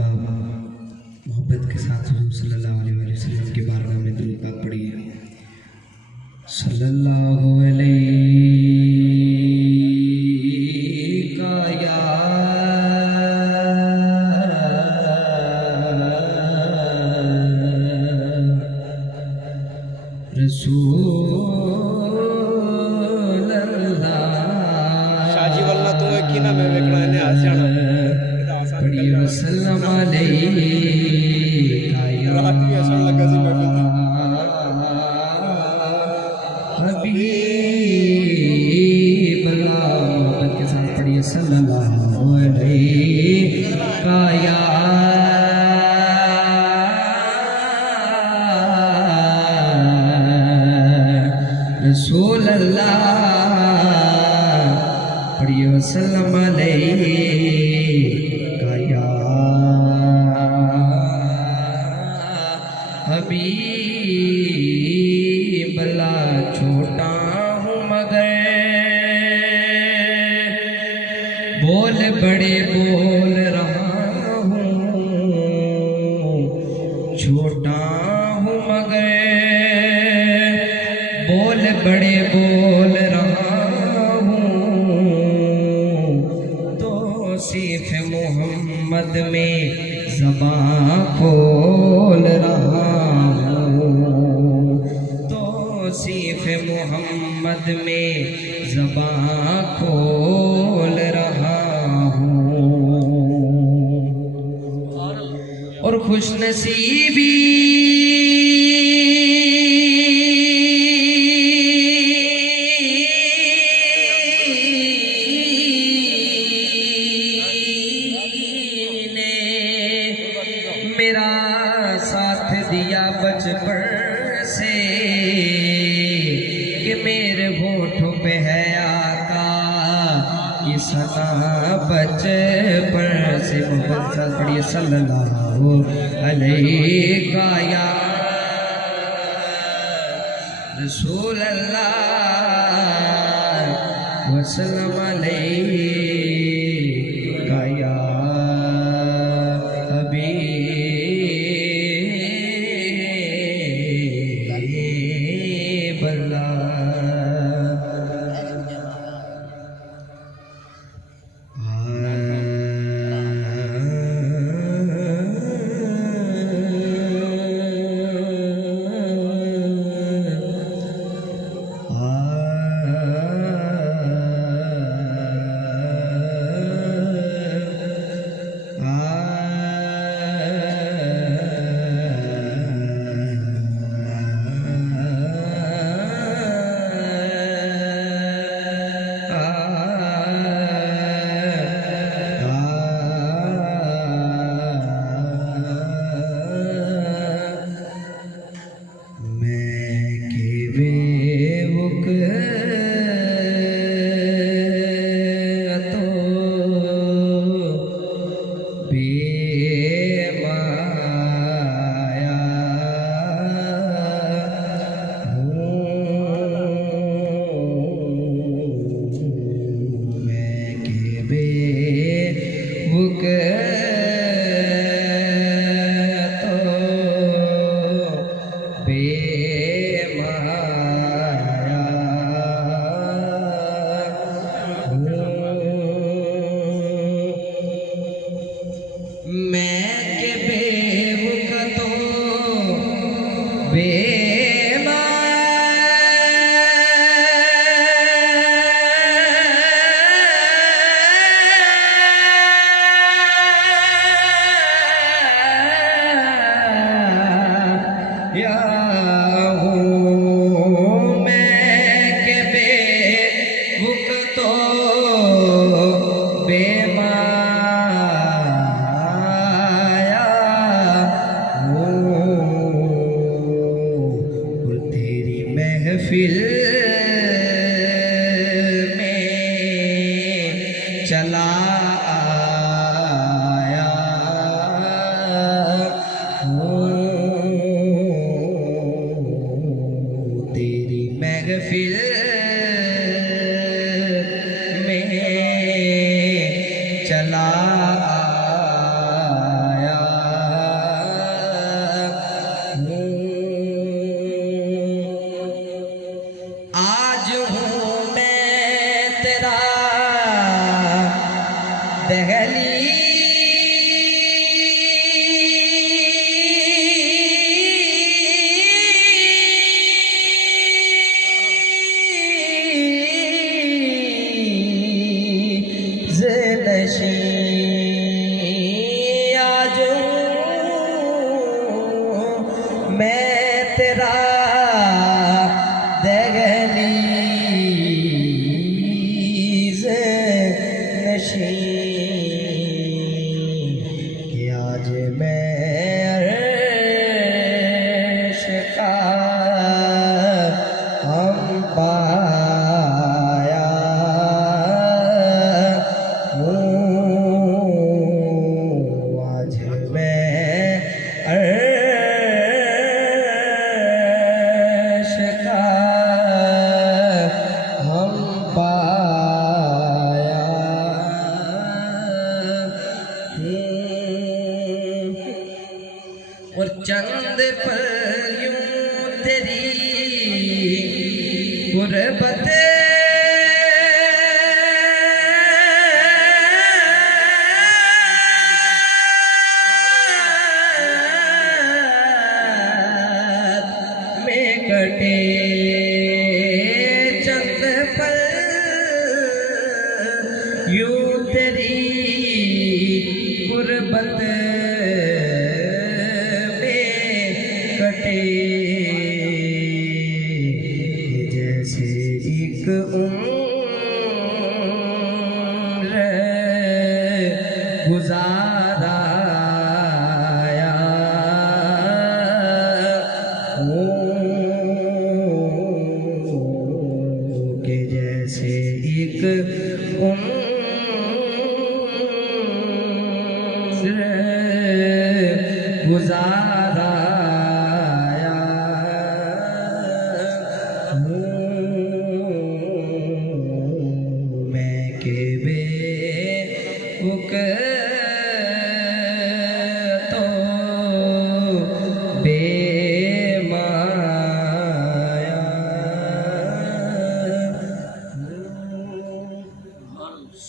अहबाब मोहब्बत के साथ हुजूर सल्लल्लाहु अलैहि वसल्लम के बारगाह में दुरूद पाक पढ़िए। सल्लल्लाहु अलैका या रसूल अल्लाह। शाजी वल्ला तू एक ही ना मैं वेखना ने आसियाना पढ़िए वसल्लम अलैका या रात भी ऐसा लगा सी महफिल हबीब अल्लाह। मोहब्बत के साथ पढ़िए सल्लल्लाहु अलैका या रसूल अल्लाह। पढ़िए वसल्लम अलैका या हबीब अल्लाह। छोटा हूँ मगर बोल बड़े बोल रहा हूँ। छोटा हूँ मगर बोल बड़े बोल रहा हूँ। तो सिर्फ मोहम्मद में ज़बां खोल रहा हूँ। तो सिर्फ मोहम्मद में ज़बां खोल रहा हूँ। और खुश नसीबी मेरा साथ दिया बचपन से कि मेरे होठों पे है आका की सना बचपन से। मोहब्बत के साथ पढ़िए सल्लल्लाहु अलैका या रसूल अल्लाह वसल्लम अलैका या हबीब अल्लाह। चंद पल यूं तेरी गुरबत में कटे, चंद पल यूं तेरी गुरबत कटे, जैसे एक उम्र गुजाराया हो, कि जैसे एक उम्र गुजार